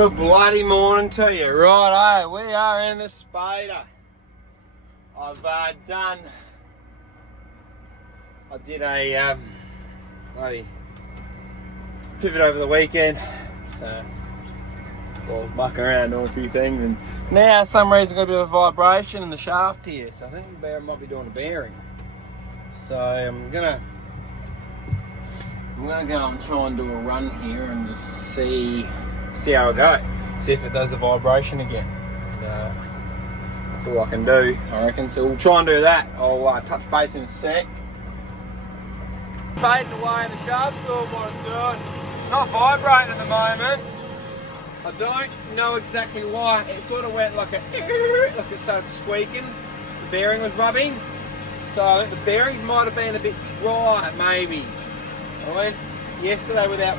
Good bloody morning to you. Righto, we are in the spader. I've I did a bloody pivot over the weekend, so I was mucking around doing a few things, and now for some reason got a bit of a vibration in the shaft here, so I think the bearing might be doing a bearing. So I'm gonna go and try and do a run here and just see how it goes. See if it does the vibration again. That's all I can do, I reckon. So we'll try and do that. I'll touch base in a sec. Fading away and the shaft's doing what it's doing. Not vibrating at the moment. I don't know exactly why. It sort of went like it started squeaking. The bearing was rubbing. So I think the bearings might have been a bit dry, maybe. I went yesterday without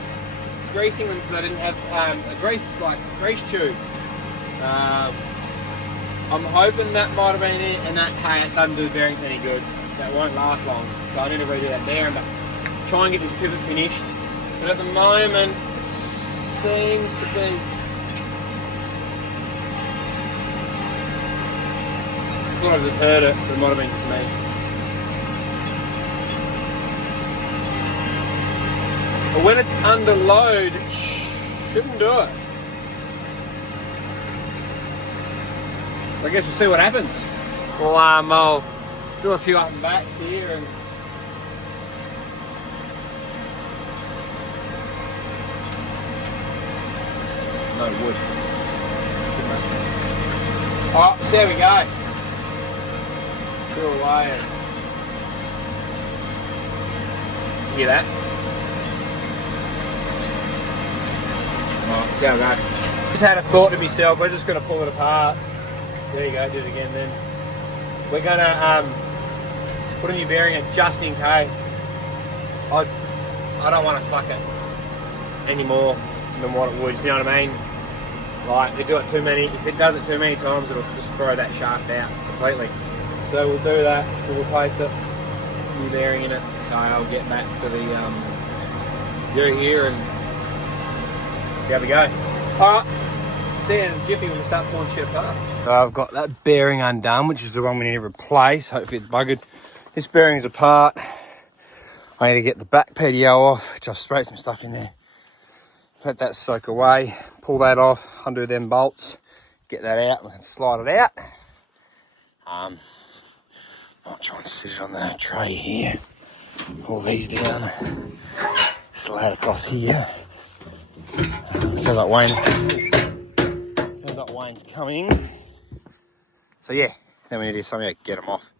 greasing them because I didn't have a grease tube. I'm hoping that might have been it, and that doesn't do the bearings any good. That won't last long. So I need to redo that bearing, but try and get this pivot finished. But at the moment, it seems to be. I thought I just heard it, but it might have been just me. But when it's under load, it shouldn't do it. I guess we'll see what happens. Well, I'll do a few up and backs here and no wood. Alright, so there we go. Chill away. Hear that? Alright, see how it goes. Just had a thought to myself, we're just going to pull it apart. There you go, do it again then. We're going to put a new bearing in just in case. I don't want to fuck it any more than what it would, you know what I mean? Like, if you do it too many, if it does it too many times, it'll just throw that shaft out completely. So we'll do that, we'll replace it, new bearing in it. So I'll get back to the gear here and see how we go. Alright, see you in a jiffy when we start pulling shit apart. So I've got that bearing undone, which is the one we need to replace. Hopefully it's buggered. This bearing's apart. I need to get the back PDO off, which I've sprayed some stuff in there. Let that soak away, pull that off, undo them bolts, get that out, we can slide it out. Might try and sit it on the tray here. Pull these down, slide across here. Sounds like Wayne's coming. So yeah, then we need to do something to get them off.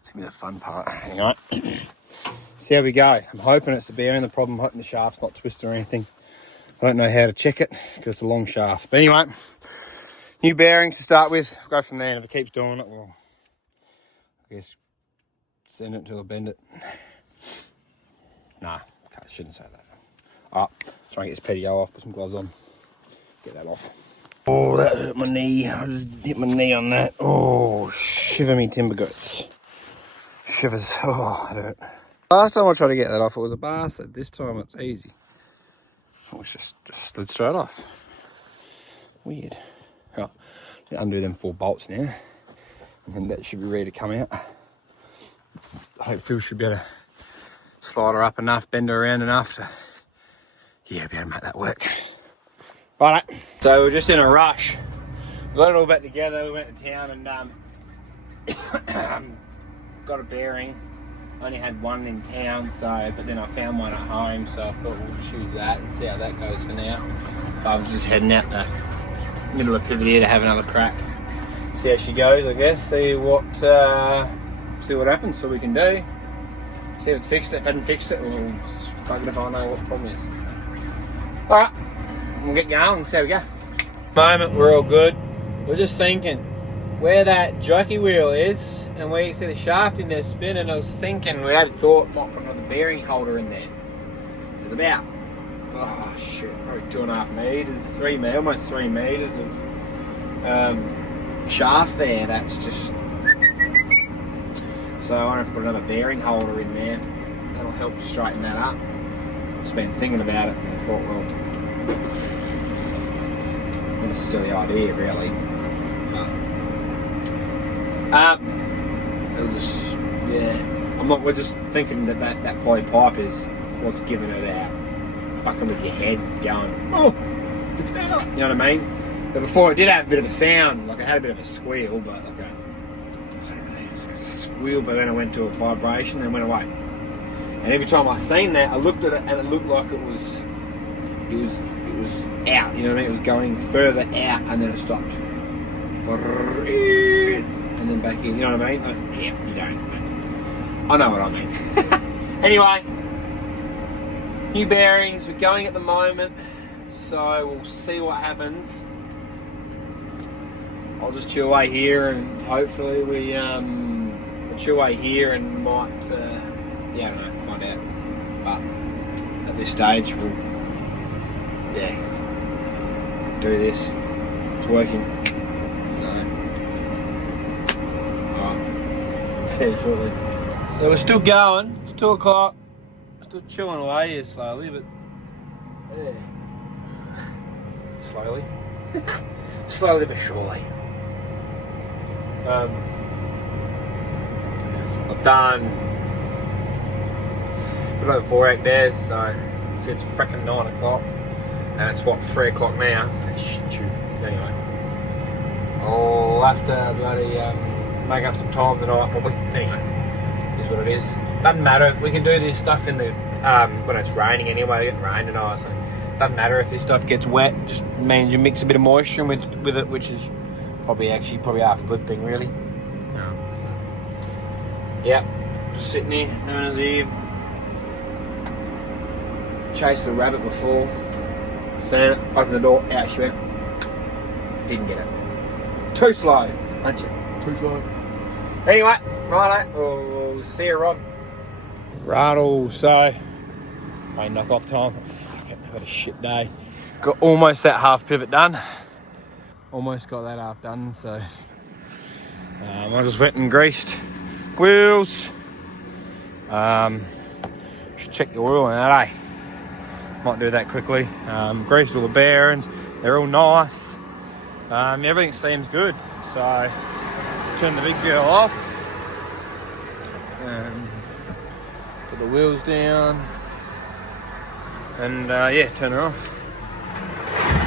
It's gonna be the fun part. Anyway, see how we go. I'm hoping it's the bearing the problem. I'm hoping the shaft's not twisted or anything. I don't know how to check it because it's a long shaft. But anyway, new bearings to start with. We'll go from there, and if it keeps doing it, we'll, I guess, send it until I bend it. Nah, okay, I shouldn't say that. Alright, try and get this PDO off, put some gloves on, get that off. Oh, that hurt my knee. I just hit my knee on that. Oh, shiver me timber guts. Shivers. Oh, that hurt. Last time I tried to get that off, it was a bastard. This time it's easy. It was just slid straight off. Weird. Oh, undo them 4 bolts now, and then that should be ready to come out. Hopefully we should be able to slide her up enough, bend her around enough to, yeah, be able to make that work. Right, so we're just in a rush. We got it all back together. We went to town and got a bearing. I only had one in town, so but then I found one at home, so I thought we'll choose that and see how that goes for now. But I'm just heading out the middle of pivot here to have another crack. See how she goes, I guess. See what happens, so we can do. See if it's fixed it. If I hadn't fixed it, we'll bug it if I know what the problem is. Alright, we'll get going and see how we go. Moment, we're all good. We're just thinking where that jockey wheel is, and where you see the shaft in there spinning. I was thinking, we had thought might put another bearing holder in there. There's about, oh shit, probably 2.5 meters, 3 meters, almost 3 meters of shaft there. That's just, so I have to put another bearing holder in there. That'll help straighten that up. Just been thinking about it and I thought, well, a silly idea, really. It'll just, yeah. We're just thinking that poly pipe is what's giving it out. Bucking with your head, going, oh, it's out. You know what I mean? But before it did have a bit of a sound, like it had a bit of a squeal, but like I don't know, it was like a squeal, but then it went to a vibration and went away. And every time I seen that, I looked at it and it looked like it was out, you know what I mean? It was going further out and then it stopped. And then back in, you know what I mean? Like, yeah, you don't. I know what I mean. Anyway, new bearings, we're going at the moment, so we'll see what happens. I'll just chill away here and hopefully we'll chill away here and might, yeah, I don't know, find out. But at this stage, we'll, yeah, do this. It's working. So, alright, see you shortly. So we're still going, it's 2 o'clock, still chilling away here slowly, but yeah, slowly, slowly but surely. I've done a bit over 4 hectares, so it's freaking 9 o'clock, and it's what, 3 o'clock now. Stupid. Anyway, I'll have to bloody make up some time tonight probably. Anyway. Is what it is. Doesn't matter. We can do this stuff in the when it's raining anyway. It's getting rain tonight, so doesn't matter if this stuff gets wet. Just means you mix a bit of moisture with it, which is probably half a good thing, really. Yeah, just sitting here, known as Eve. Chased a rabbit before. Seen it, opened the door, out she went. Didn't get it. Too slow, aren't you? Too slow. Anyway, righto, we'll see you, Rob. Righto, so, rain knock off time. Fucking, I've had a shit day. Got almost that half pivot done. Almost got that half done, so I just went and greased wheels. Should check the oil in that, eh? Might do that quickly. Greased all the bearings, they're all nice. Everything seems good, so turn the big girl off, put the wheels down, and yeah, turn her off.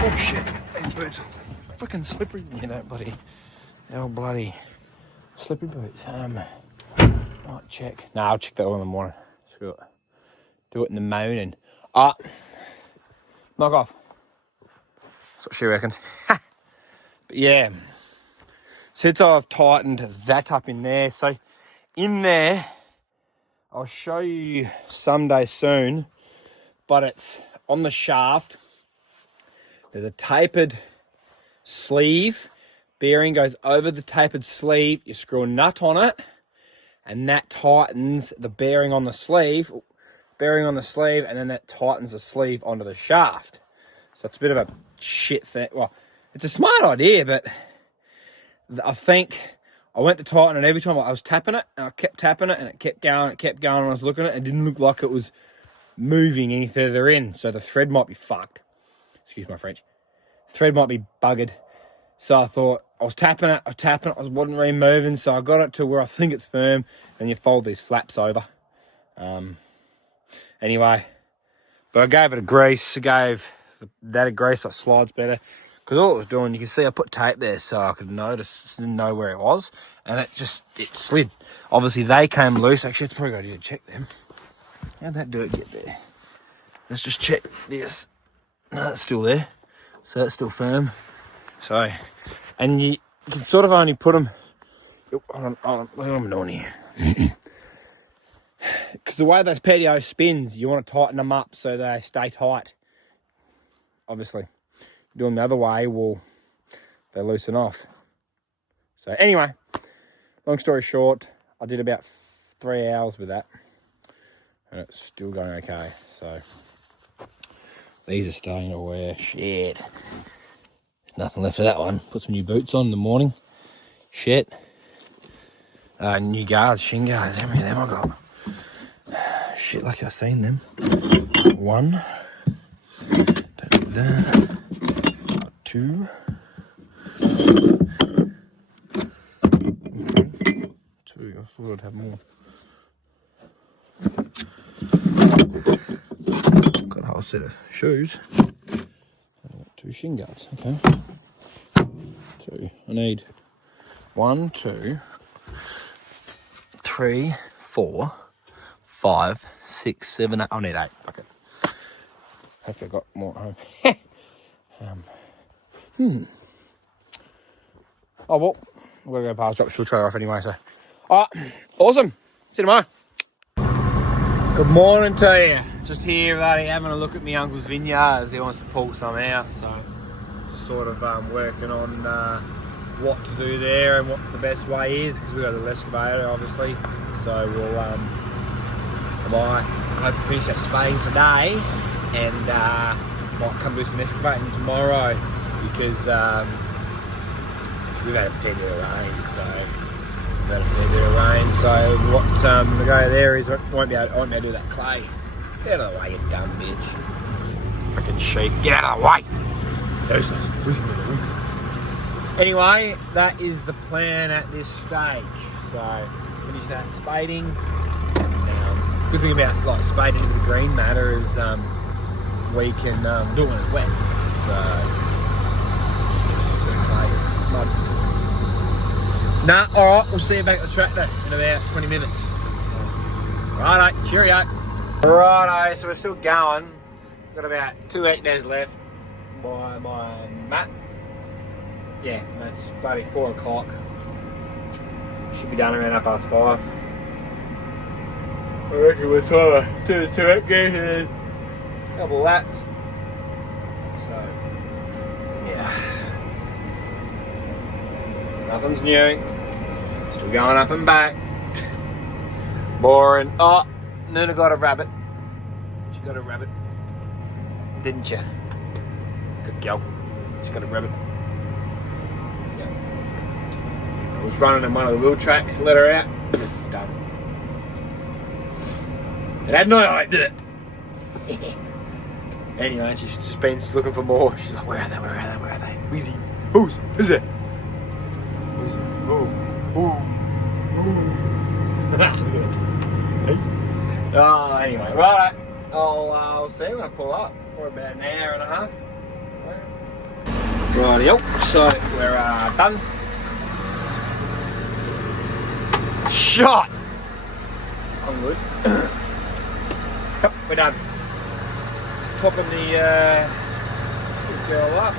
Oh shit, these boots are freaking slippery, you know, buddy. They're all bloody slippery boots. Might check. Nah, I'll check that all in the morning. Screw it. Do it in the morning. Knock off. That's what she reckons. But yeah. Since I've tightened that up in there, so in there, I'll show you someday soon, but it's on the shaft. There's a tapered sleeve. Bearing goes over the tapered sleeve. You screw a nut on it, and that tightens the bearing on the sleeve, and then that tightens the sleeve onto the shaft. So it's a bit of a shit thing. Well, it's a smart idea, but I think I went to tighten it every time I was tapping it, and I kept tapping it, and it kept going, and I was looking at it, and it didn't look like it was moving any further in, so the thread might be fucked. Excuse my French. Thread might be buggered. So I thought, I was tapping it, I wasn't really moving, so I got it to where I think it's firm, and you fold these flaps over. Anyway, but I gave it a grease, gave that a grease so it slides better. Because all it was doing, you can see I put tape there so I could notice, didn't know where it was, and it slid. Obviously they came loose. Actually, it's probably a good idea to check them. How'd that dirt get there? Let's just check this. No, it's still there. So that's still firm. So, and you can sort of only put them, what am I doing here? Because the way those patio spins, you want to tighten them up so they stay tight. Obviously. Doing the other way, well, they loosen off. So anyway, long story short, I did about 3 hours with that, and it's still going okay. So these are starting to wear. Shit. There's nothing left of that one. Put some new boots on in the morning. Shit. New guards, shin guards. How many of them I got? Shit, like I've seen them. One. Don't do that. 2. thought I'd have more. Got a whole set of shoes. I've got 2 shin guards, okay. 2. I need 1, 2, 3, 4, 5, 6, 7, 8. I'll need 8. Fuck it. Hopefully I got more at home. Oh well, we're gonna go past drop the trailer off anyway, so. Alright, awesome. See you tomorrow. Good morning to you. Just here, buddy, having a look at my uncle's vineyards. He wants to pull some out, so just sort of working on what to do there and what the best way is, because we've got a little excavator, obviously. So we'll I might hope to finish that spading today, and might come do some excavating tomorrow, because we've had a fair bit of rain, so what the go there is I won't be able to do that clay. Get out of the way, you dumb bitch. Freaking sheep, get out of the way. Anyway, that is the plan at this stage. So finish that spading. Good thing about like spading into the green matter is we can do it when it's wet. So bit of clay, mud. Nah, alright, we'll see you back at the tractor in about 20 minutes. Righto, cheerio. Righto, so we're still going. Got about 2 hectares left by my mat. Yeah, it's bloody 4 o'clock. Should be done around 5:30. I reckon we're trying to do the 2 hectares and then a couple of laps. So, yeah. Nothing's new. Still going up and back. Boring. Oh, Nuna got a rabbit. She got a rabbit. Didn't you? Good girl. She got a rabbit. Yeah. I was running in one of the wheel tracks, let her out. Done. It had no height, did it? Anyway, she's just been looking for more. She's like, where are they? Where are they? Where are they? Wheezy. Who's it? Who's it? Oh. Oh. Oh, anyway, right. I'll see when I pull up for about an hour and a half. Rightio, so we're done. Shot! I'm good. Yep, we're done. Topping the girl up.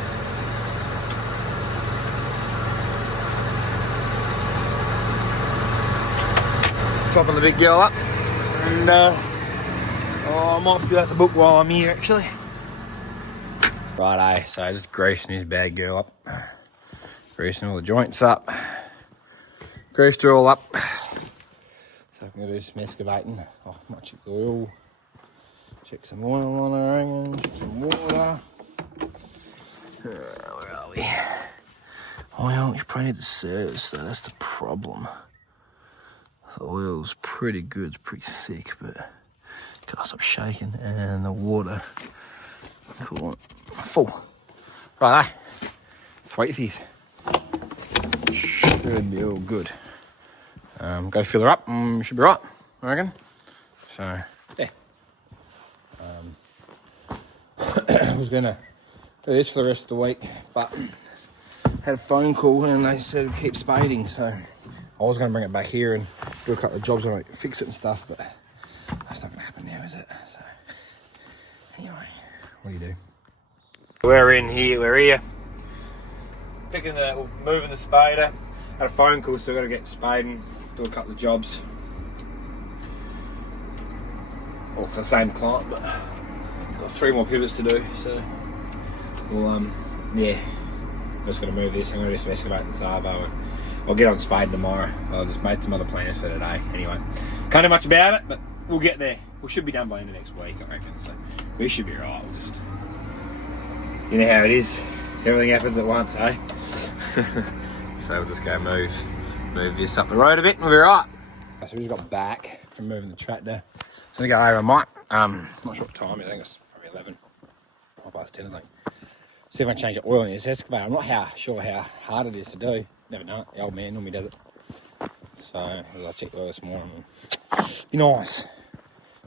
Topping the big girl up, and I might fill out the book while I'm here actually. Righto, so just greasing this bad girl up, greasing all the joints up, greased her all up. So I'm gonna do some excavating. Oh, might check the oil, check some oil on her, check some water. Where are we? Oil, you probably need to service, so that's the problem. The oil's pretty good, it's pretty thick, but gotta stop shaking, and the water, cool, full. Right, sweeties. Should be all good. Go fill her up, should be right, I reckon. So, yeah. I was gonna do this for the rest of the week, but had a phone call and they said keep spading, so I was going to bring it back here and do a couple of jobs on it, fix it and stuff, but that's not going to happen now, is it? So, anyway, what do you do? We're here. Moving the spader. Had a phone call, so I've got to get spading, do a couple of jobs. All for the same client, but got 3 more pivots to do, so we'll, yeah. I'm just going to move this. I'm going to do some excavating the Savo, and I'll get on spade tomorrow. I've just made some other plans for today. Anyway, can't do much about it, but we'll get there. We should be done by the end of next week, I reckon. So we should be right. We'll just, you know how it is. Everything happens at once, eh? So we'll just go move this up the road a bit, and we'll be right. So we just got back from moving the tractor. So we go over Mike. Not sure what time it is. I think it's probably 11. 10 or something. See if I can change the oil in this excavator. I'm not sure how hard it is to do. Never know. The old man normally does it. So I checked the oil this morning. Be nice.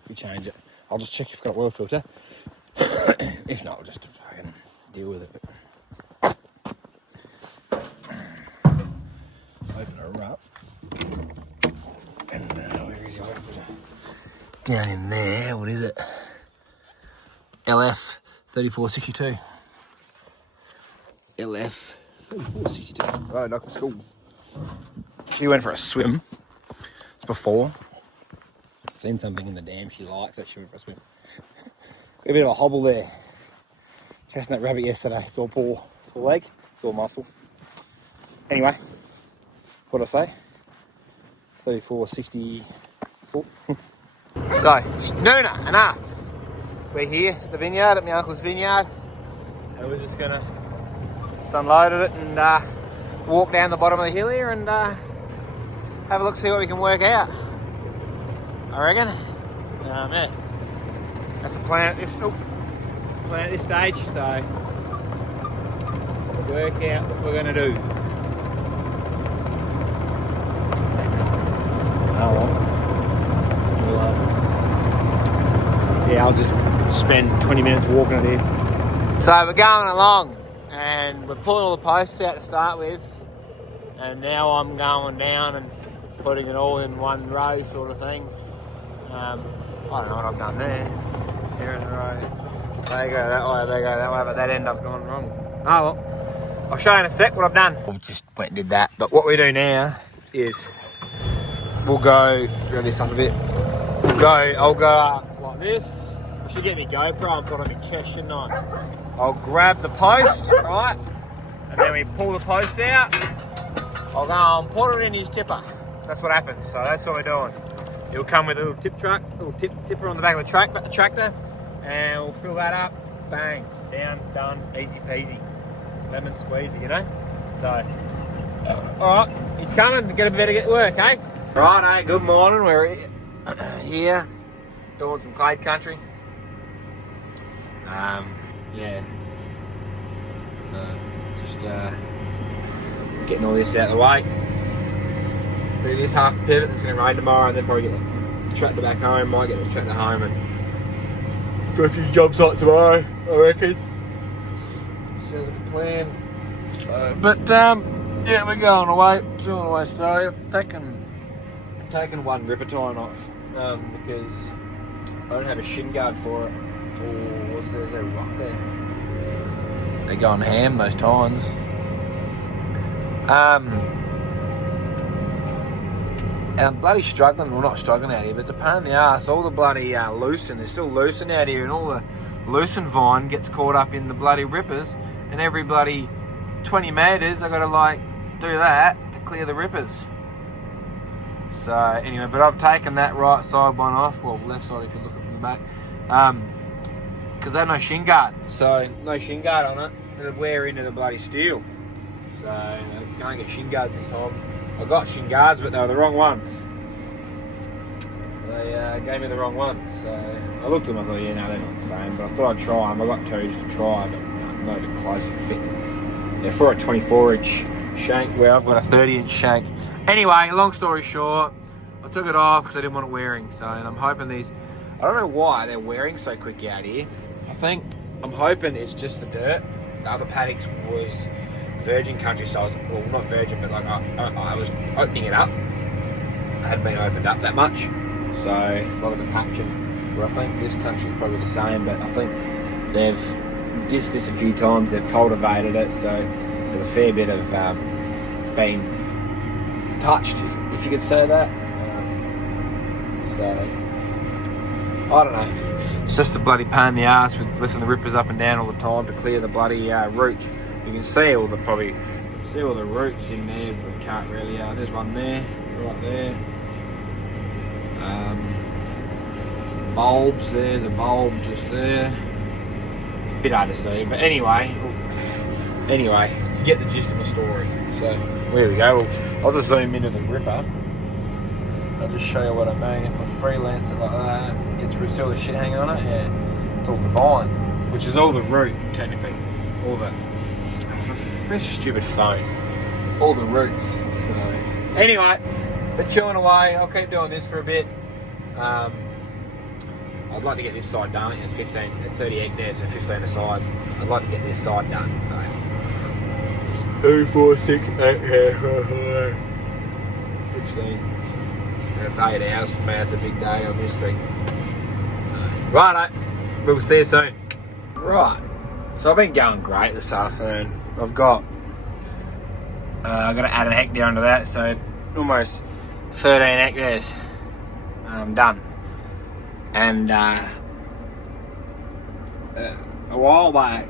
We change it. I'll just check if we've got an oil filter. If not, I'll just fucking deal with it. Open her up. And where is the oil filter? Down in there. What is it? LF 3462. LF 3462. Right, Doc, let's go. She went for a swim. It's before. Seen something in the dam she likes, that she went for a swim. Got a bit of a hobble there. Chasing that rabbit yesterday. Saw paw, saw leg, saw muscle. Anyway, what did I say? 3464. So, Noona, enough. We're here at the vineyard, at my uncle's vineyard. And we're just gonna unloaded it and walk down the bottom of the hill here and have a look, see what we can work out. I reckon. Yeah, that's the plan at this stage. So work out what we're gonna do. Oh well. Yeah, I'll just spend 20 minutes walking it here. So we're going along. And we're pulling all the posts out to start with, and now I'm going down and putting it all in one row sort of thing. I don't know what I've done there. Here in the row. They go that way, they go that way, but that end up going wrong. Oh well, I'll show you in a sec what I've done. We just went and did that. But what we do now is we'll go, grab this up a bit. I'll go up like this. I should get my GoPro and put on my chest, shouldn't I? I'll grab the post, right, and then we pull the post out. I'll go and put it in his tipper. That's what happens, so that's what we're doing. He'll come with a little tipper on the back of the tractor, and we'll fill that up, bang, down, done, easy peasy. Lemon squeezy, you know? So, alright, he's coming, better get to work, eh? Right, good morning, we're here, doing some clade country. Yeah, so just getting all this out of the way. Do this half the pivot, it's going to rain tomorrow, and then probably get the tractor back home. Might get the tractor home and go a few job sites tomorrow, I reckon. Sounds like a plan. So, but yeah, we're going away. So I've taken one ripper tine off because I don't have a shin guard for it. Oh, what's there's a rock there? They're going ham, those tines. And I'm bloody struggling, well not struggling out here, but it's a pain in the arse. All the bloody lucerne, there's still lucerne out here, and all the lucerne vine gets caught up in the bloody rippers, and every bloody 20 metres I've got to like do that to clear the rippers. So anyway, but I've taken that right side one off, well left side if you're looking from the back. Because they have no shin guard, so no shin guard on it, it'll wear into the bloody steel. So can't get shin guards this time. I got shin guards, but they were the wrong ones. They gave me the wrong ones. So I looked at them, I thought, yeah, no, they're not the same. But I thought I'd try them. I got two just to try, but no, not even close to fitting. They're for a 24-inch shank, where I've got a 30-inch shank. Anyway, long story short, I took it off because I didn't want it wearing. So, and I'm hoping these. I don't know why they're wearing so quick out here. I'm hoping it's just the dirt. The other paddocks was virgin country, so I was, well, not virgin, but like I was opening it up. I hadn't been opened up that much, so a lot of the patching. Well, I think this country is probably the same, but I think they've dissed this a few times. They've cultivated it, so there's a fair bit of it's been touched, if you could say that. So I don't know. It's just the bloody pain in the ass with lifting the rippers up and down all the time to clear the bloody roots. You can see all the roots in there, but can't really. There's one there, right there. Bulbs. There's a bulb just there. A bit hard to see, but anyway, you get the gist of my story. So there we go. I'll just zoom into the ripper. I'll just show you what I mean. If I freelance it like that, it's see all the shit hanging on it. Yeah, it's all the vine, which is all the root technically, all the. For stupid phone, all the roots. So anyway, But chilling away. I'll keep doing this for a bit. I'd like to get this side done. It's 30 hectares, so 15 aside. I'd like to get this side done. So 2, 4, 6, 8, 16. That's 8 hours for me. That's a big day on this thing. Righto, we'll see you soon. Right, so I've been going great this afternoon. I've got to add a hectare onto that, so almost 13 hectares done. And a while back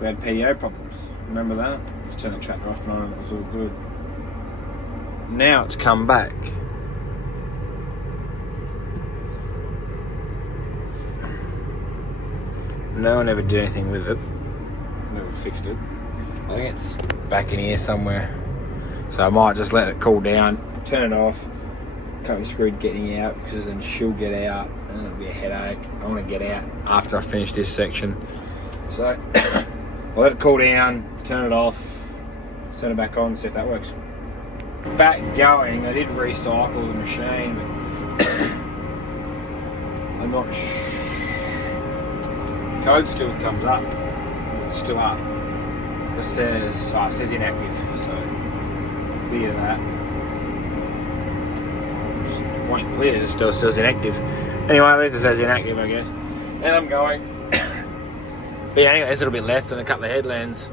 we had PDO problems. Remember that? Just turned the tractor off and on and it was all good. Now it's come back. No one ever did anything with it. Never fixed it. I think it's back in here somewhere. So I might just let it cool down, turn it off, can't be screwed getting out because then she'll get out and it'll be a headache. I want to get out after I finish this section. So I'll let it cool down, turn it off, turn it back on, see if that works. Back going, I did recycle the machine, but I'm not sure. Code still comes up. It's still up. It says inactive, so clear that. It won't clear, it still says inactive. Anyway, at least it says inactive, I guess. And I'm going. But yeah, anyway, there's a little bit left and a couple of headlands.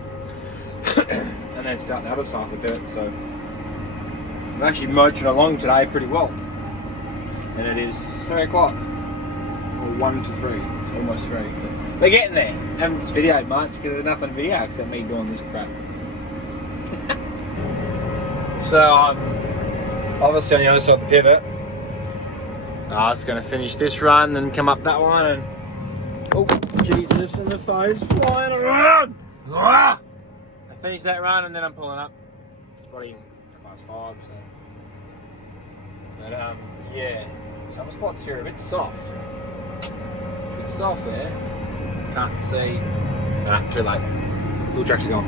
And then start the other side of the dirt, so I'm actually mooching along today pretty well. And it is 3 o'clock. Or 1 to 3. It's almost 3. So we're getting there. I haven't videoed much because there's nothing to video except me doing this crap. So I'm obviously on the other side of the pivot. I was going to finish this run and come up that one and... Oh, Jesus, and the phone's flying around! I finish that run and then I'm pulling up. It's probably past 5, so... But, yeah. Some spots here are a bit soft. A bit soft there. Can't see. Too late. All tracks are gone.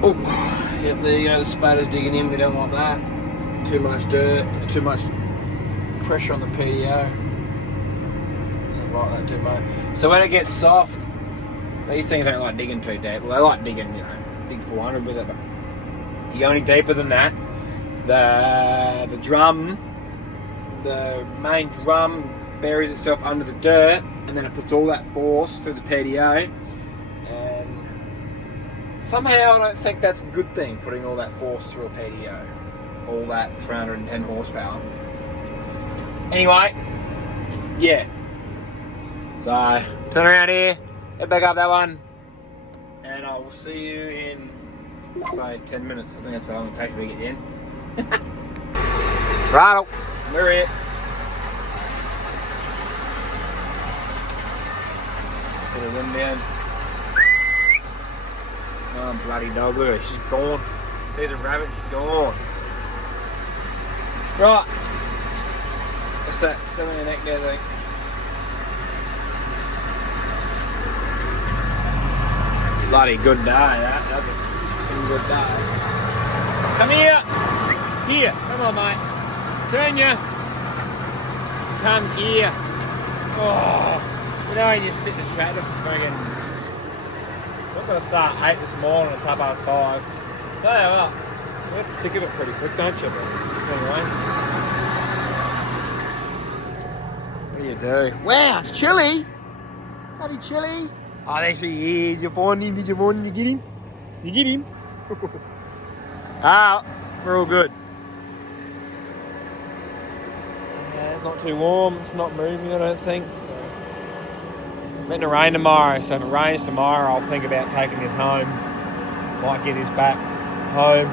Oh, yep, there you go. The spader's digging in. We don't want that. Too much dirt. Too much pressure on the PDO. Doesn't like that too much. So when it gets soft, these things don't like digging too deep. Well, they like digging, dig 400 with it, but you go any deeper than that, the drum, the main drum buries itself under the dirt, and then it puts all that force through the PDO, and somehow I don't think that's a good thing, putting all that force through a PDO, all that 310 horsepower. Anyway, yeah, so turn around here, head back up that one, and I will see you in, say, 10 minutes. I think that's how long it takes me to get in. Right, we're here. Put the wind down. Oh, bloody dog, look at her, she's gone. There's a rabbit, she's gone. Right. What's that? 17 hectares, I think. Bloody good day, that's a fucking good day. Come here! Here, come on mate. Turn ya. Come here. Oh, you know when you sit in the tractor for friggin'... We're going to start 8 this morning and it's up past 5. Tell you what, you get sick of it pretty quick, don't you? But anyway. What do you do? Wow, it's chilly. Bloody chilly. Oh, there she is. You find him, did you find him? You get him? You get him? Ah, we're all good. Yeah, it's not too warm. It's not moving, I don't think. It's meant to rain tomorrow, so if it rains tomorrow, I'll think about taking this home. Might get this back home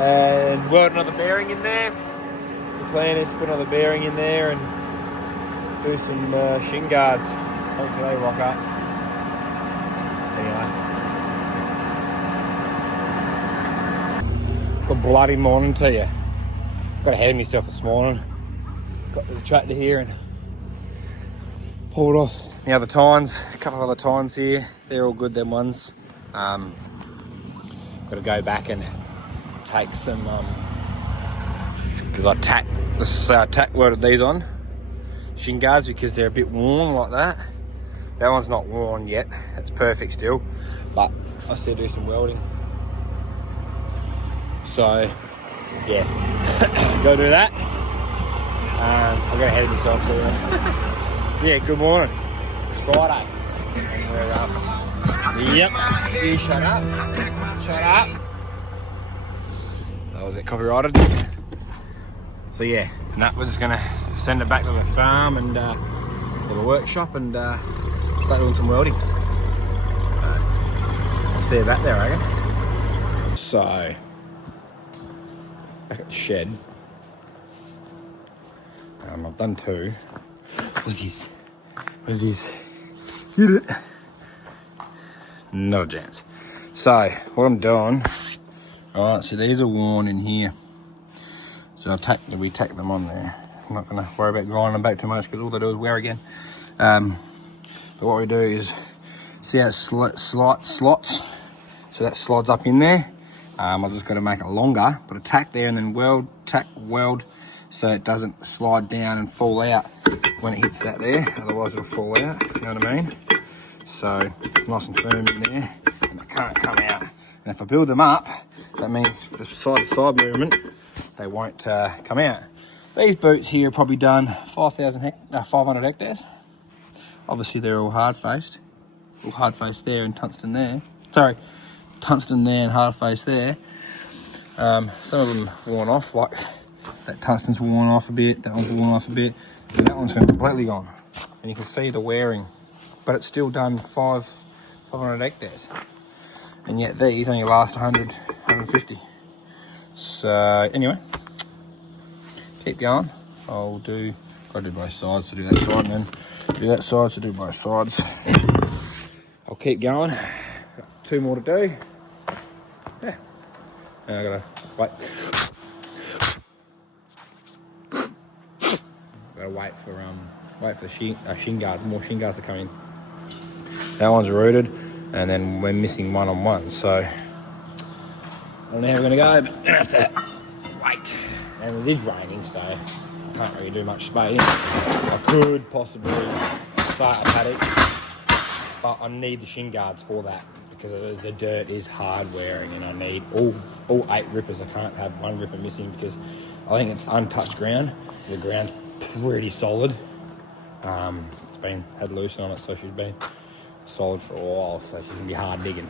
and weld another bearing in there. The plan is to put another bearing in there and do some shin guards. Hopefully they rock up. Anyway. Good bloody morning to you. Got ahead of myself this morning. Got to the tractor here and pulled off the other tines. A couple of other tines here. They're all good, them ones. Got to go back and take some because I tack welded these on shin guards because they're a bit worn like that. That one's not worn yet, it's perfect still, but I still do some welding. So yeah, go do that. I've got ahead of myself, so yeah, good morning. It's Friday. And we're yep, you shut up. Shut up. That was it, copyrighted. So yeah, we're just gonna send it back to the farm and to the workshop and start doing some welding. I'll see you back there, I reckon. So, back at the shed. I've done two. What's this? What's this? Get it? No chance. So, what I'm doing, alright, so these are worn in here. So we tack them on there. I'm not going to worry about grinding them back too much because all they do is wear again. But what we do is, see how it slots? So that slides up in there. I've just got to make it longer, put a tack there and then weld, so it doesn't slide down and fall out when it hits that there. Otherwise it'll fall out, you know what I mean? So it's nice and firm in there and it can't come out. And if I build them up, that means for the side-to-side movement, they won't come out. These boots here are probably done 500 hectares. Obviously they're all hard-faced. All hard-faced there and tungsten there. Sorry, tungsten there and hard-faced there. Some of them worn off, like that tungsten's worn off a bit, that one's worn off a bit, and that one's completely gone. And you can see the wearing, but it's still done 500 hectares. And yet these only last 100, 150. So anyway, keep going. Gotta do both sides to do that side, and then do that side to do both sides. I'll keep going. Got 2 more to do. Yeah. And I gotta wait. Gotta wait for shin guards, more shin guards to come in. That one's rooted, and then we're missing one on one. So I don't know how we're gonna go, but gonna have to wait. And it is raining, so I can't really do much spading. I could possibly start a paddock, but I need the shin guards for that because the dirt is hard wearing, and I need all 8 rippers. I can't have one ripper missing because I think it's untouched ground. The ground's pretty solid. It's been had loosen on it, so she's been solid for a while, so she's gonna be hard digging.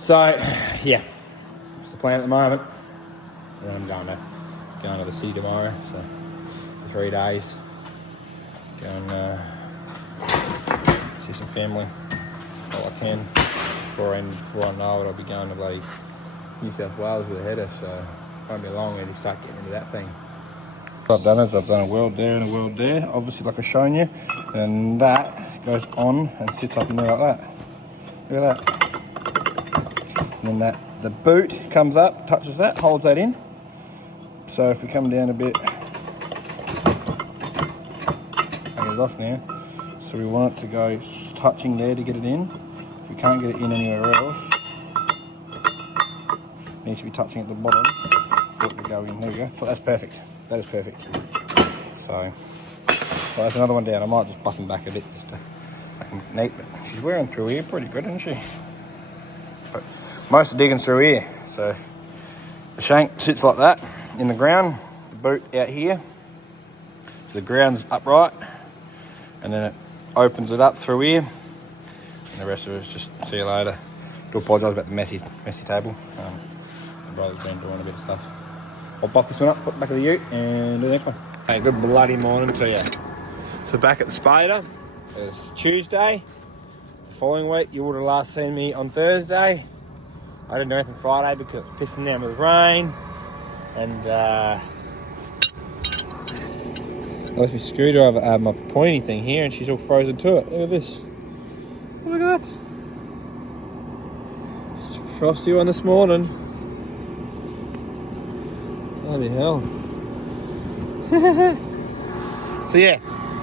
So yeah, that's the plan at the moment. And then I'm going to the city tomorrow, so for 3 days. Go and see some family while I can. Before I know it, I'll be going to bloody New South Wales with a header, so it won't be long when you start getting into that thing. What I've done is I've done a weld there and a weld there, obviously like I've shown you, and that goes on and sits up in there like that. Look at that. And then the boot comes up, touches that, holds that in. So if we come down a bit, take it off now. So we want it to go touching there to get it in. If we can't get it in anywhere else, it needs to be touching at the bottom for it to go in. There we go. But that's perfect. That is perfect. So, well, that's another one down. I might just button back a bit just to make them neat. But she's wearing through here pretty good, isn't she? But most of the digging's through here. So the shank sits like that in the ground, the boot out here. So the ground's upright, and then it opens it up through here. And the rest of it is just see you later. Do apologise about the messy table. My brother's been doing a bit of stuff. I'll buff this one up, put it back of the ute, and do the next one. Hey, good bloody morning to you. So back at the Spader, it's Tuesday. The following week, you would have last seen me on Thursday. I didn't do anything Friday because it was pissing down with rain. And I left my screwdriver, my pointy thing here, and she's all frozen to it. Look at this. Look at that. It's frosty one this morning. Bloody hell. So yeah,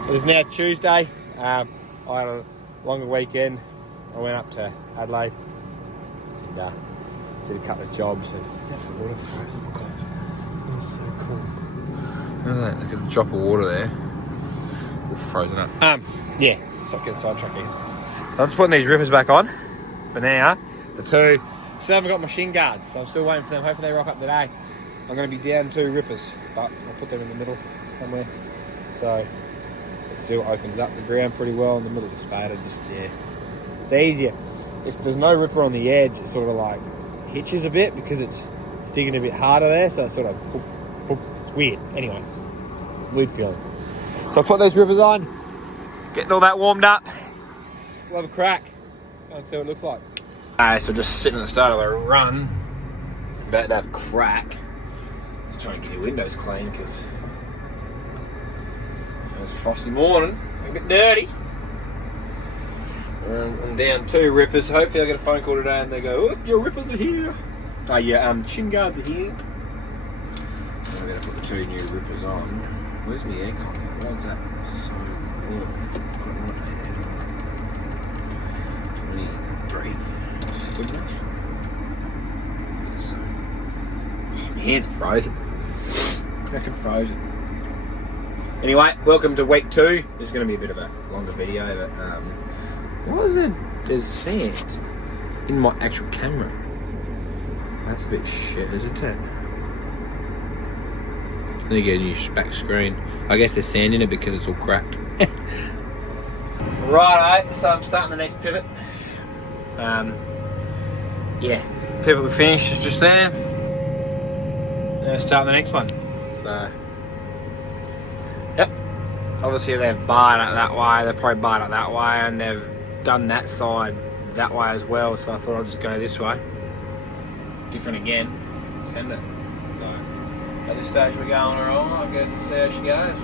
it is now Tuesday. I had a longer weekend. I went up to Adelaide and did a couple of jobs. And is that the water frozen? Oh God. That's so cool. Look at that, look at the drop of water there. All frozen up. Yeah, stop getting sidetracked here. So I'm just putting these rippers back on for now. The two. Still haven't got my shin guards, so I'm still waiting for them. Hopefully they rock up today. I'm going to be down 2 rippers, but I'll put them in the middle somewhere. So it still opens up the ground pretty well in the middle of the spader. Just, yeah, it's easier. If there's no ripper on the edge, it sort of like hitches a bit because it's digging a bit harder there. So it's sort of boop, boop. It's weird. Anyway, weird feeling. So I put those rippers on, getting all that warmed up. We'll have a crack. Go and see what it looks like. Alright, so just sitting at the start of a run, about to have a crack. Just trying to get your windows clean because it was a frosty morning, a bit dirty. I'm down 2 rippers. Hopefully I get a phone call today and they go, oh, your rippers are here. Oh yeah, shin guards are here. So I better put the 2 new rippers on. Where's my aircon? Why is that so warm? I don't want 23. Good enough? I guess so. Oh, my hands are frozen. Fucking frozen. Anyway, welcome to week 2. This is going to be a bit of a longer video, but why is there's sand in my actual camera? That's a bit shit, isn't it? I think I need a back screen. I guess there's sand in it because it's all cracked. Right, so I'm starting the next pivot. Yeah, pivot we finished is just there. Now start the next one. So, yep. Obviously they've barred it that way. They've probably barred it that way, and they've done that side that way as well. So I thought I'd just go this way. Different again. Send it. So at this stage we're going alright. I guess let's see how she goes.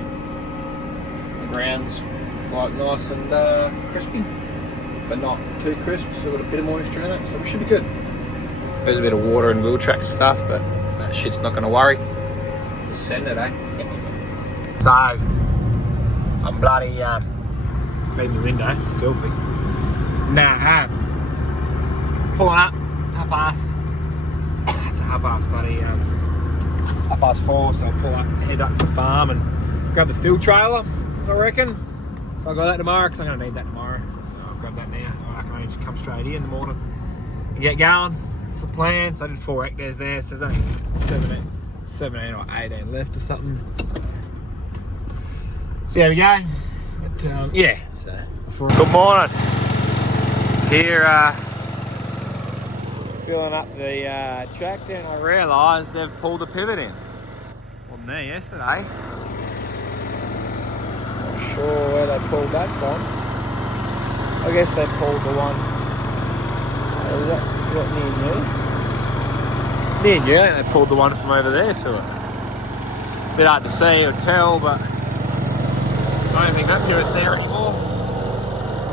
The ground's like nice and crispy, but not too crisp. Still got a bit of moisture in it, so we should be good. There's a bit of water and wheel tracks and stuff, but that shit's not going to worry. Just send it, eh? So, I'm bloody cleaning the window, filthy. Nah, pulling up, 1:30. It's a 1:30, buddy. 4:30, so I'll pull up, head up to the farm and grab the field trailer, I reckon. So I'll go that tomorrow, because I'm going to need that tomorrow. So I'll grab that now. I can only just come straight here in the morning and get going. That's the plan. So I did 4 hectares there, so there's only 17 or 18 left or something. So there we go. But yeah. So, good morning. Here, filling up the tractor, and I realised they've pulled the pivot in. Wasn't there yesterday. Not sure where they pulled that from. I guess they pulled the one. Is that near you? Near you, I think they pulled the one from over there to it. Bit hard to see or tell, but I don't think that pivots there anymore.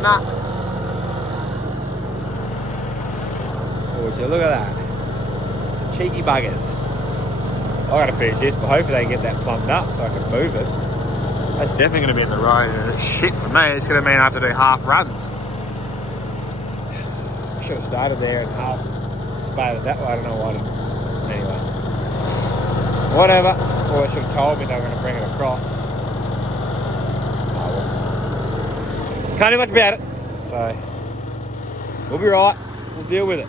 Nah. Oh, would you look at that? Cheeky buggers. I gotta finish this, but hopefully they get that plumbed up so I can move it. That's definitely gonna be in the road. It's shit for me. It's gonna mean I have to do half runs. I should have started there and half spaded that way. I don't know why I didn't. Anyway. Whatever. Or they should have told me they were going to bring it across. Oh, well. Can't do much about it. So, we'll be right. We'll deal with it.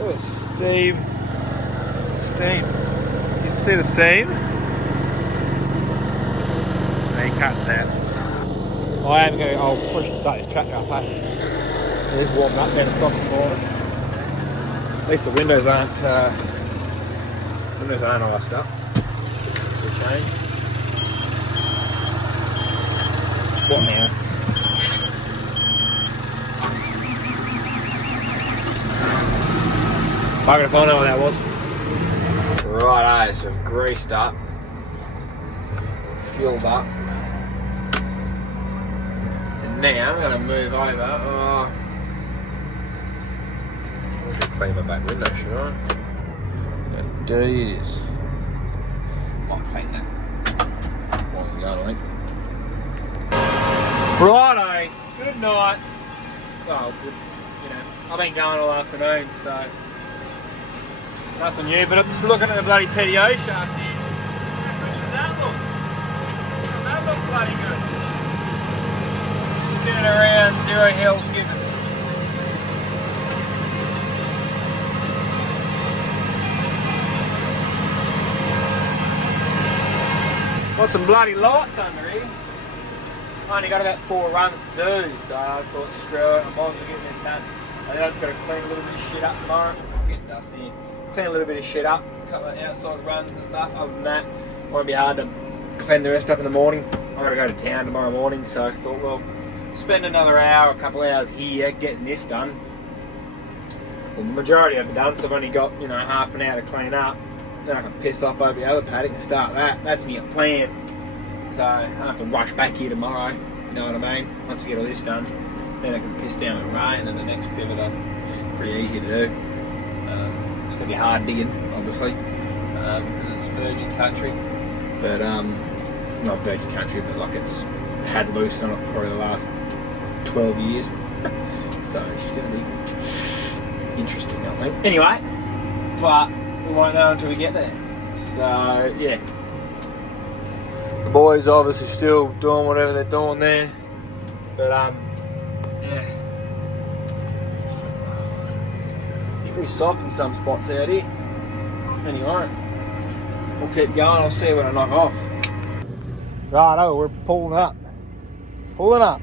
Oh, steam. Steam. You see the steam? No, you can't see it. I'll push and start this tractor up, eh? It is warming up down the frosty morning. At least the windows aren't iced up. Good change. What now? Bugger if I know what that was. Righto, so we've greased up, fueled up, and now I'm going to move over. I should clean my back window, should I? How dirty it is. Might clean that while I'm going, I think. Righto, good night. Well, good, I've been going all afternoon, so Nothing new, but I'm just looking at the bloody PDO shaft here. How good does that look? That looks bloody good. Spinning around, 0 hills given. Got some bloody lights under here. I only got about 4 runs to do, so I thought screw it, I might as well get this done. I think I've just got to clean a little bit of shit up tomorrow. Get dusty. Clean a little bit of shit up, a couple of outside runs and stuff. Other than that, it won't be hard to clean the rest up in the morning. I've got to go to town tomorrow morning, so I thought, well, spend another hour, a couple of hours here getting this done. Well, the majority of it done, so I've only got, you know, half an hour to clean up. Then I can piss off over the other paddock and start that. That's my plan. So I don't have to rush back here tomorrow, if you know what I mean. Once I get all this done, then I can piss down the rain, and the next pivot pretty easy to do. It's going to be hard digging, obviously, because it's virgin country. But, not virgin country, but like it's had loose on it for probably the last 12 years. So it's going to be interesting, I think. Anyway, but we won't know until we get there. So, yeah. The boys obviously still doing whatever they're doing there. But, yeah. Pretty soft in some spots out here. Anyway, we'll keep going. I'll see when I knock off. Righto, we're pulling up. Pulling up.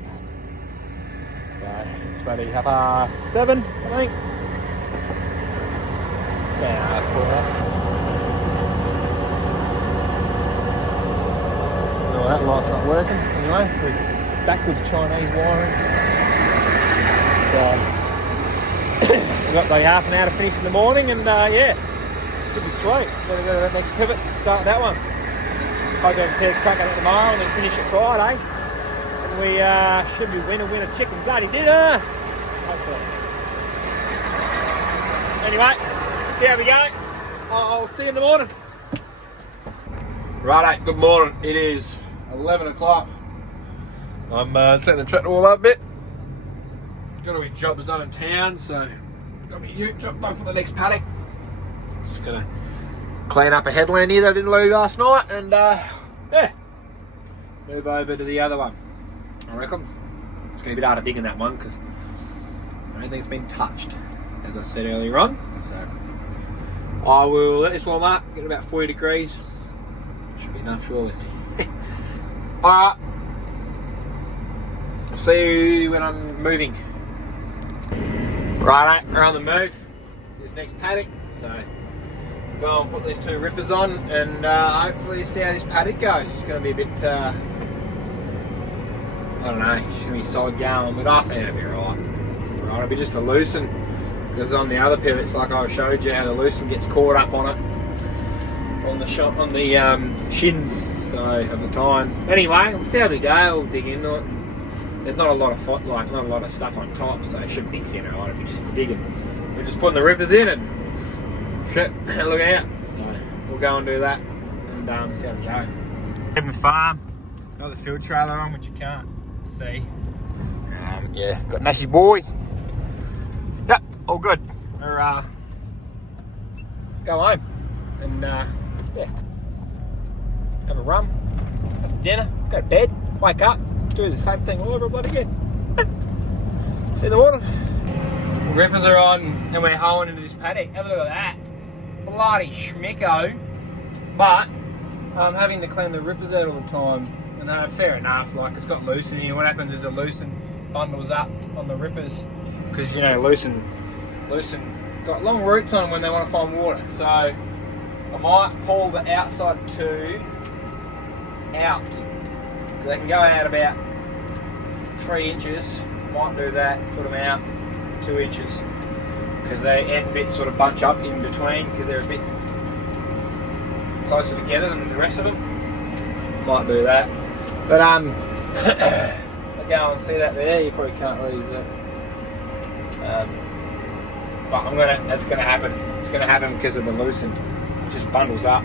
So it's about 7:30, I think. Yeah, pulling up. No, that light's not working. Anyway, we're back with the Chinese wiring. So we've got like half an hour to finish in the morning, and yeah, should be sweet. Better go to that next pivot, start that one. Hope to have a fair crack at it tomorrow and then finish it Friday. And we should be winner chicken bloody dinner. Hopefully. Anyway, see how we go. I'll see you in the morning. Righto, good morning. It is 11 o'clock. I'm setting the tractor all up a bit. Got all my jobs done in town, so got my ute job done for the next paddock. Just gonna clean up a headland here that I didn't load last night, and yeah, move over to the other one. I reckon it's gonna be hard to dig in that one because I don't think it's been touched, as I said earlier on. So I will let this warm up, get about 40 degrees. Should be enough, surely. Alright, I'll see you when I'm moving. Right, we're on the move. This next paddock, so go and put these 2 rippers on, and hopefully see how this paddock goes. It's going to be a bit, I don't know, it's going to be solid going, but I think it'll be right. Right, it'll be just a loosen, because on the other pivots, like I showed you, how the loosen gets caught up on it, on the shins, so of the tines. Anyway, we'll see how we go. We'll dig into it. There's not a lot of not a lot of stuff on top, so it shouldn't mix in it, right? It'll be just the digging. We're just putting the rippers in and shit, look out. So we'll go and do that and see how we go. Having farm, got the field trailer on, which you can't see. Yeah, got Nash's boy. Yep, all good. We're go home and yeah, have a rum, have dinner, go to bed, wake up. Do the same thing all over again. See you in the morning. Rippers are on and we're hoeing into this paddock. Have a look at that. Bloody schmicko. But I'm having to clean the rippers out all the time. And fair enough, like it's got loosen here. What happens is the loosen bundles up on the rippers. Because you know, loosen got long roots on them when they want to find water. So I might pull the outside 2 out. They can go out about 3 inches. Might do that, put them out 2 inches, because they end bit sort of bunch up in between because they're a bit closer together than the rest of them. Might do that, but I go and see that there. You probably can't really see it, but that's gonna happen. It's gonna happen because of the loosen. It just bundles up.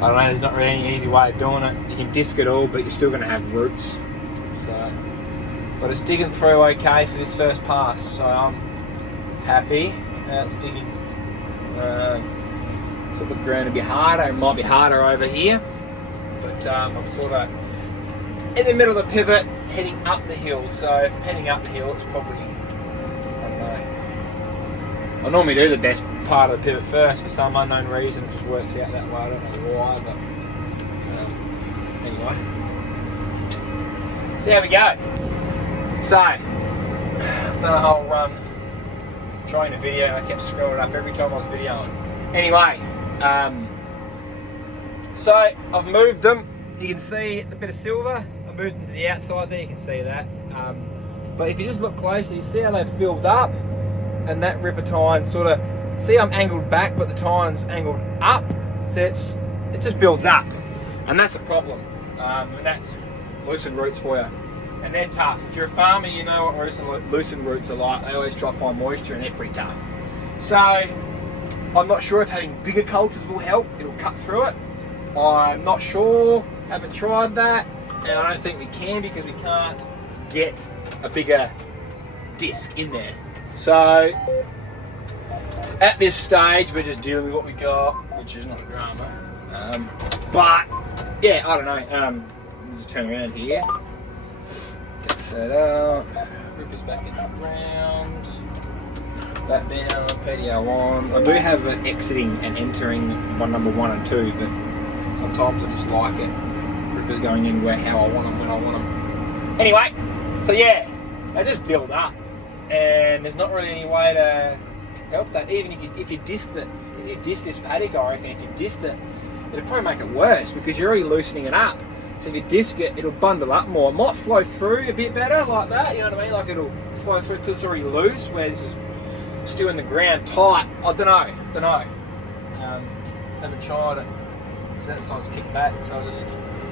I don't know, there's not really any easy way of doing it. You can disc it all, but you're still going to have roots. So, but it's digging through okay for this first pass, so I'm happy. Now it's digging So the ground will be harder. It might be harder over here, but I'm sort of in the middle of the pivot, heading up the hill. So if I'm heading up the hill, it's probably, I don't know. I normally do the best part of the pivot first for some unknown reason. It just works out that way. I don't know why, but anyway. See how we go. So, I've done a whole run trying the video and I kept screwing it up every time I was videoing. Anyway, so I've moved them. You can see a bit of silver. I moved them to the outside there, you can see that. But if you just look closely, you see how they've built up, and that ripper tine sort of, see I'm angled back, but the tine's angled up, so it just builds up, and that's a problem. And that's loosened roots for you, and they're tough. If you're a farmer, you know what loosened roots are like. They always try to find moisture, and they're pretty tough. So I'm not sure if having bigger cultures will help. It'll cut through it. I'm not sure. Haven't tried that, and I don't think we can because we can't get a bigger disc in there. So at this stage, we're just dealing with what we got, which is not a drama. But yeah, I don't know. Just turn around here. Get set up. Rip us back in the ground. That down. PDO on. I do have an exiting and entering one number 1 and 2, but sometimes I just like it. Rippers going in how I want them, when I want them. Anyway, so yeah, they just build up, and there's not really any way to help that. Even if you disc this paddock, I reckon if you disc it, it'll probably make it worse because you're already loosening it up. So if you disc it, it'll bundle up more. It might flow through a bit better like that. You know what I mean? Like it'll flow through because it's already loose, where this is still in the ground tight. I don't know. Haven't tried it. So that side's kicked back.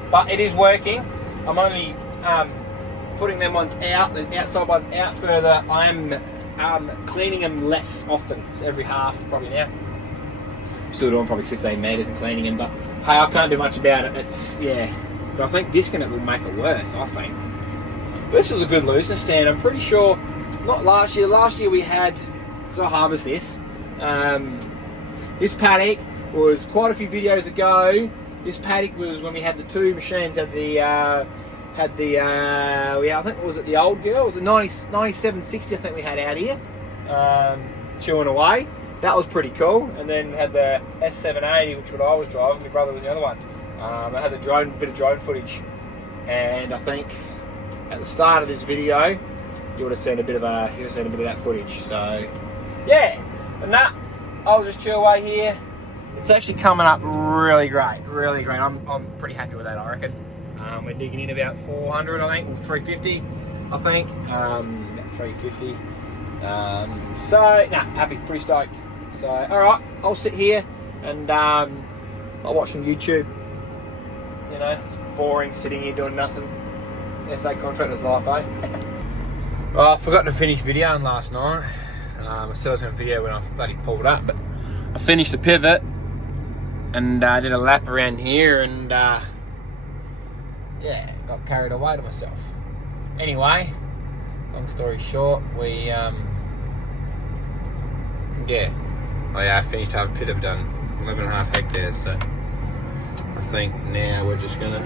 But it is working. I'm only putting them ones out, those outside ones out further. I'm cleaning them less often, so every half probably now. Still doing probably 15 metres and cleaning them, but hey, I can't do much about it. But I think discing it will make it worse, I think. But this is a good looseness stand. I'm pretty sure, not last year. Last year we had, because I harvest this, this paddock was quite a few videos ago. This paddock was when we had the two machines, I think it was the old girl, it was the 9760 I think we had out here, chewing away. That was pretty cool. And then had the S780, which what I was driving, my brother was the other one. I had the bit of drone footage, and I think at the start of this video you would have seen a bit of that footage. So yeah, and that I'll just chill away here. It's actually coming up really great, really great. I'm pretty happy with that, I reckon. We're digging in about 400, I think, or 350, I think. About 350. Happy, pretty stoked. So, alright, I'll sit here and I'll watch some YouTube. You know, it's boring sitting here doing nothing. SA contractor's life, eh? Well, I forgot to finish videoing last night. I said I was going to video when I bloody pulled up, but I finished the pivot and did a lap around here and yeah, got carried away to myself. Anyway, long story short, we I finished half a pivot, done 11.5 hectares, so I think now we're just gonna,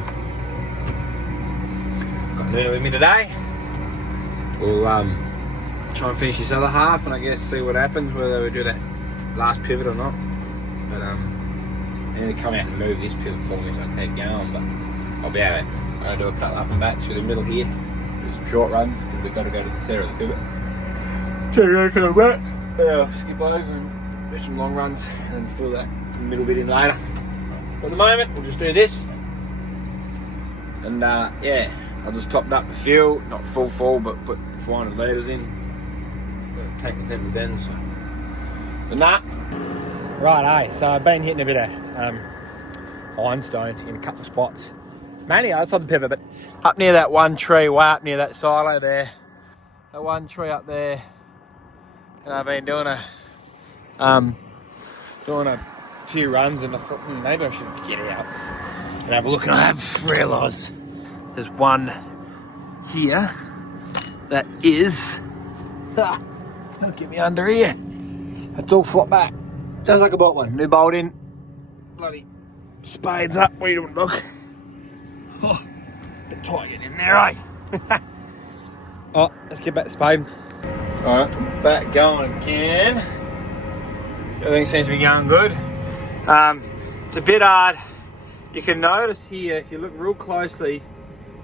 got Nuna with me today, we'll try and finish this other half and I guess see what happens, whether we do that last pivot or not. But I need to come out and move this pivot for me so I can keep going, but I'll be able to. I'm going to do a couple up and back through the middle here, do some short runs because we've got to go to the centre of the pivot. Turn around, come back, skip over and do some long runs and fill that middle bit in later. But at the moment we'll just do this, and yeah, I just topped up the fuel, not full, but put 400 litres in. Tank is empty then, so. And that. Right, so I've been hitting a bit of ironstone in a couple of spots. Mainly outside the pivot, but up near that one tree, way up near that silo there. That one tree up there. And I've been doing a few runs and I thought maybe I should get out and have a look, and I have realised there's one here that is, don't get me under here, it's all flopped back. Just like I bought one. New bolt in. Bloody spades up. What are you doing, dog? Oh, bit tight getting in there, eh? Oh, let's get back to spading. Alright, back going again. Everything seems to be going good. It's a bit hard. You can notice here, if you look real closely,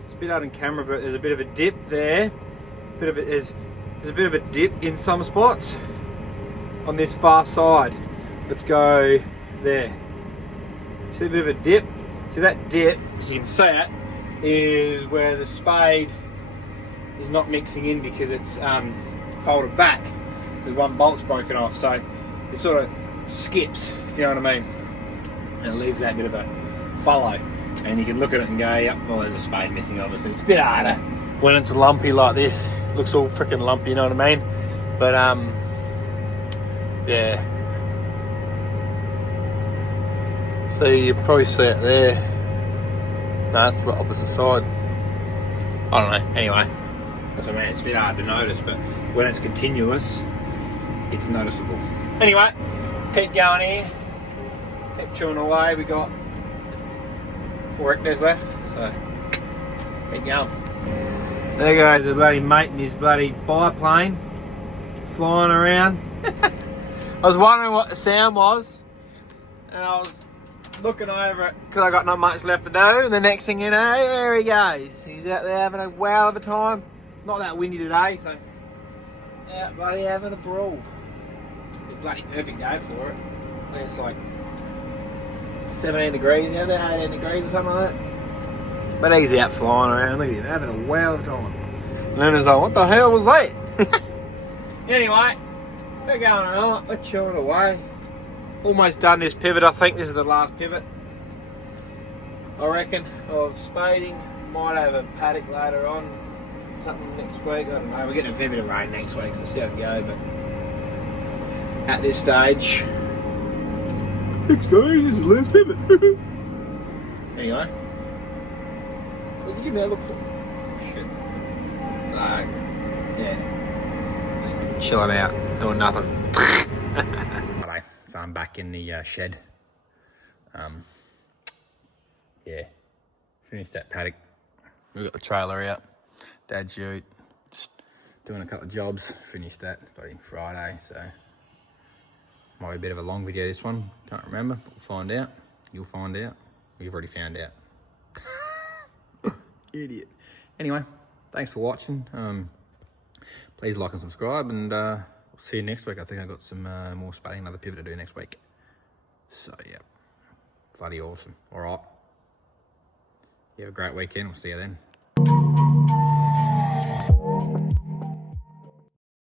it's a bit hard on camera, but there's a bit of a dip there. There's a bit of a dip in some spots on this far side. Let's go there. See a bit of a dip? See that dip, as you can see it, is where the spade is not mixing in because it's folded back. Because one bolt's broken off, so it sort of skips, if you know what I mean. And it leaves that bit of a follow. And you can look at it and go, yep, well, there's a spade missing, obviously. It's a bit harder when it's lumpy like this. It looks all freaking lumpy, you know what I mean? But, yeah. So you probably see it there. No, that's the opposite side. I don't know. Anyway, that's what I mean. It's a bit hard to notice, but when it's continuous, it's noticeable. Anyway, keep going here. Keep chewing away. We got 4 hectares left, so keep going. There goes the bloody mate in his bloody biplane flying around. I was wondering what the sound was, and I was looking over it because I got not much left to do, and the next thing you know, there he goes. He's out there having a whale of a time. Not that windy today, so out bloody having a brawl. It's a bloody perfect day for it. I think it's like 17 degrees out there, 18 degrees or something like that. But he's out flying around, look at him, having a whale of a time. And then it's like, what the hell was that? Anyway, we're going alright, we're chewing away. Almost done this pivot. I think this is the last pivot, I reckon, of spading. Might have a paddock later on, something next week, I don't know. We're getting a fair bit of rain next week, so we'll see how it goes, but at this stage, this is the last pivot. Anyway, what did you give me that look for? Shit. So, yeah, just chilling out, doing nothing. So I'm back in the shed. Yeah, finished that paddock. We've got the trailer out. Dad's ute. Just doing a couple of jobs. Finished that bloody Friday, so might be a bit of a long video this one. Can't remember, but we'll find out. You'll find out. We've already found out. Idiot. Anyway, thanks for watching. Please like and subscribe, and we'll see you next week. I think I've got some more spading, another pivot to do next week. So yeah, bloody awesome. All right. You have a great weekend. We'll see you then.